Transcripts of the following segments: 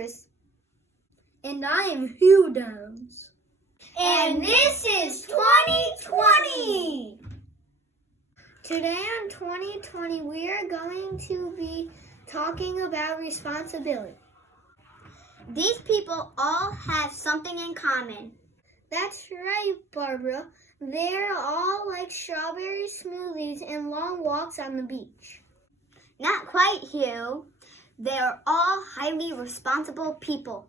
Sulcus. And I am Hugh Downs. And this is 2020! Today on 2020, we are going to be talking about responsibility. These people all have something in common. That's right, Barbara. They're all like strawberry smoothies and long walks on the beach. Not quite, Hugh. They're all highly responsible people.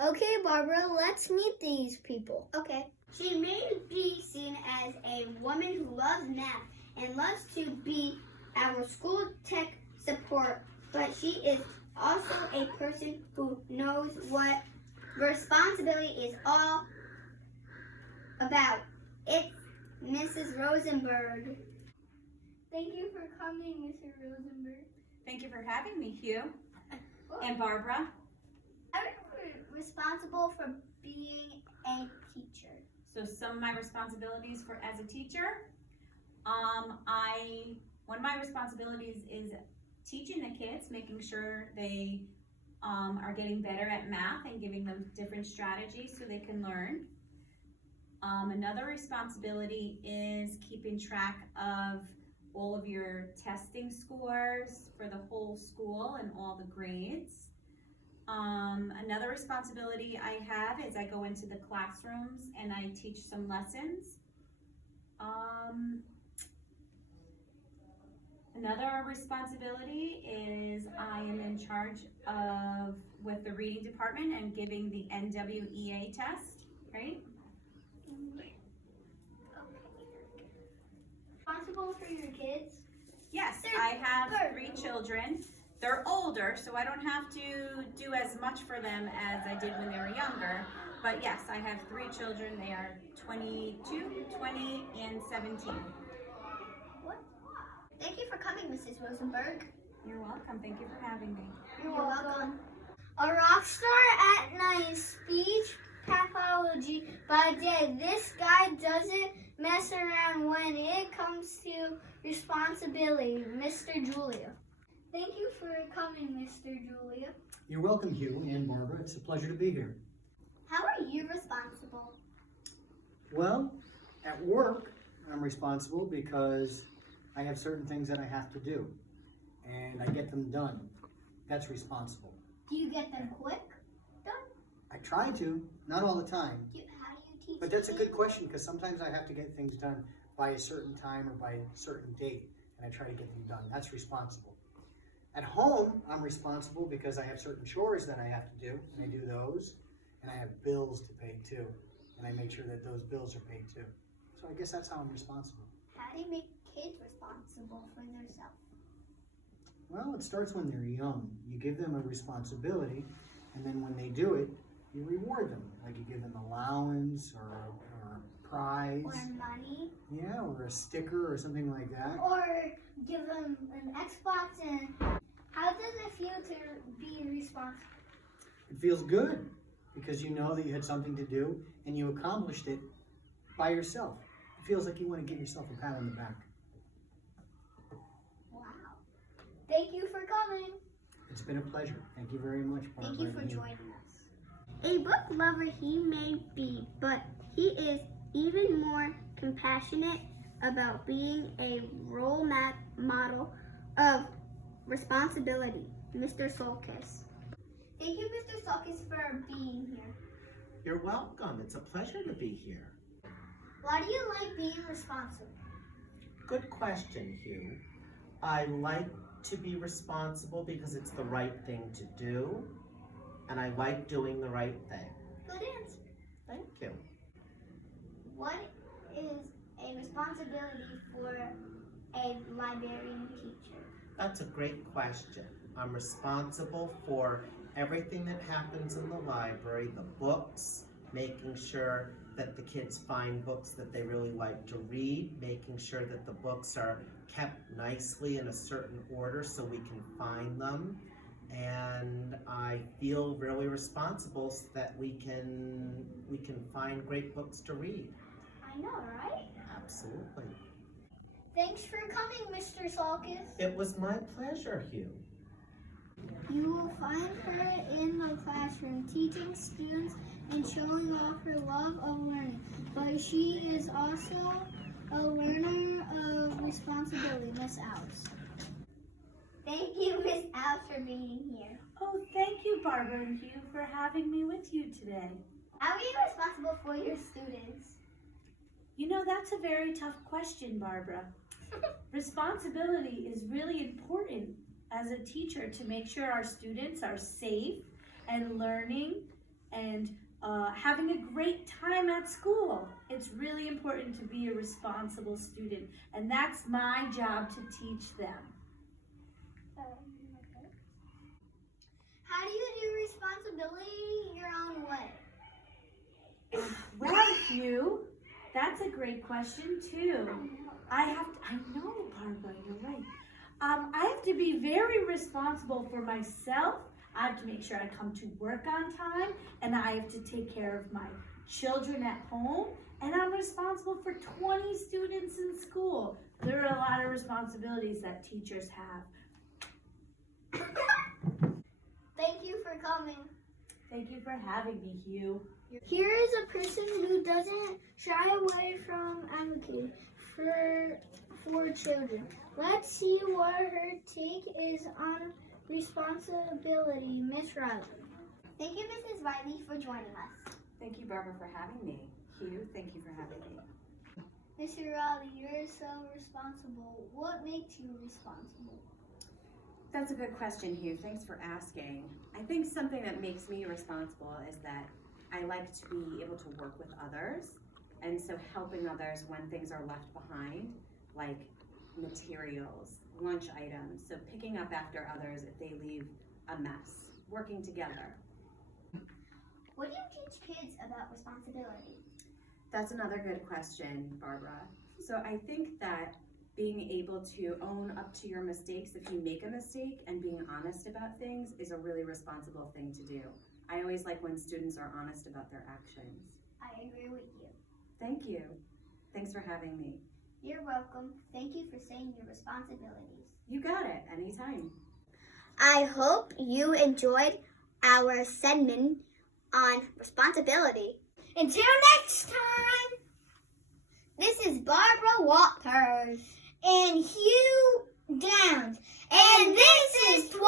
Okay, Barbara, let's meet these people. Okay. She may be seen as a woman who loves math and loves to be our school tech support, but she is also a person who knows what responsibility is all about. It's Mrs. Rosenberg. Thank you for coming, Mr. Rosenberg. Thank you for having me, Hugh. And Barbara. I'm responsible for being a teacher. So some of my responsibilities as a teacher, one of my responsibilities is teaching the kids, making sure they are getting better at math and giving them different strategies so they can learn. Another responsibility is keeping track of all of your testing scores for the whole school and all the grades. Another responsibility I have is I go into the classrooms and I teach some lessons. Another responsibility is I am in charge with the reading department and giving the NWEA test, right? Responsible for your kids? Yes, I have 3 children. They're older, so I don't have to do as much for them as I did when they were younger. But yes, I have 3 children. They are 22, 20, and 17. What? Thank you for coming, Mrs. Rosenberg. You're welcome. Thank you for having me. You're welcome. A rock star at night, speech pathology by day. This guy doesn't mess around when it comes to responsibility, Mr. Julia. Thank you for coming, Mr. Julia. You're welcome, Hugh and Barbara. It's a pleasure to be here. How are you responsible? Well, at work, I'm responsible because I have certain things that I have to do, and I get them done. That's responsible. Do you get them quick? I try to, not all the time. How do you teach? But that's a good question because sometimes I have to get things done by a certain time or by a certain date, and I try to get them done. That's responsible. At home, I'm responsible because I have certain chores that I have to do, and I do those, and I have bills to pay too, and I make sure that those bills are paid too. So I guess that's how I'm responsible. How do you make kids responsible for themselves? Well, it starts when they're young. You give them a responsibility, and then when they do it, you reward them. Like you give them allowance or a prize. Or money? Yeah, or a sticker or something like that. Or give them an Xbox. And how does it feel to be responsible? It feels good because you know that you had something to do and you accomplished it by yourself. It feels like you want to give yourself a pat on the back. Wow. Thank you for coming. It's been a pleasure. Thank you very much, Barbara. Thank you for and Hugh. joining us. A book lover he may be, but he is even more compassionate about being a role model of responsibility, Mr. Sulcus. Thank you, Mr. Sulcus, for being here. You're welcome. It's a pleasure to be here. Why do you like being responsible? Good question, Hugh. I like to be responsible because it's the right thing to do, and I like doing the right thing. Good answer. Thank you. What is a responsibility for a librarian teacher? That's a great question. I'm responsible for everything that happens in the library, the books, making sure that the kids find books that they really like to read, making sure that the books are kept nicely in a certain order so we can find them. And I feel really responsible so that we can find great books to read. I know, right? Absolutely. Thanks for coming, Mr. Sulcus. It was my pleasure, Hugh. You will find her in the classroom teaching students and showing off her love of learning. But she is also a learner of responsibility, Miss Alice. Thank you, Miss Alice, for being here. Oh, thank you, Barbara and Hugh, for having me with you today. How are you responsible for your students? You know, that's a very tough question, Barbara. Responsibility is really important as a teacher to make sure our students are safe and learning and having a great time at school. It's really important to be a responsible student, and that's my job to teach them. How do you do responsibility your own way? Well, Hugh, that's a great question too. I know, Barbara, you're right. I have to be very responsible for myself. I have to make sure I come to work on time, and I have to take care of my children at home, and I'm responsible for 20 students in school. There are a lot of responsibilities that teachers have. Thank you for coming. Thank you for having me, Hugh. Here is a person who doesn't shy away from advocating for children. Let's see what her take is on responsibility. Miss Riley. Thank you, Mrs. Riley, for joining us. Thank you, Barbara, for having me. Hugh, thank you for having me. Mr. Riley, you're so responsible. What makes you responsible? That's a good question, Hugh. Thanks for asking. I think something that makes me responsible is that I like to be able to work with others, and so helping others when things are left behind, like materials, lunch items, so picking up after others if they leave a mess, working together. What do you teach kids about responsibility? That's another good question, Barbara. So I think that being able to own up to your mistakes if you make a mistake and being honest about things is a really responsible thing to do. I always like when students are honest about their actions. I agree with you. Thank you. Thanks for having me. You're welcome. Thank you for saying your responsibilities. You got it, anytime. I hope you enjoyed our segment on responsibility. Until next time, this is Barbara Walters And Hugh Downs. And this is 20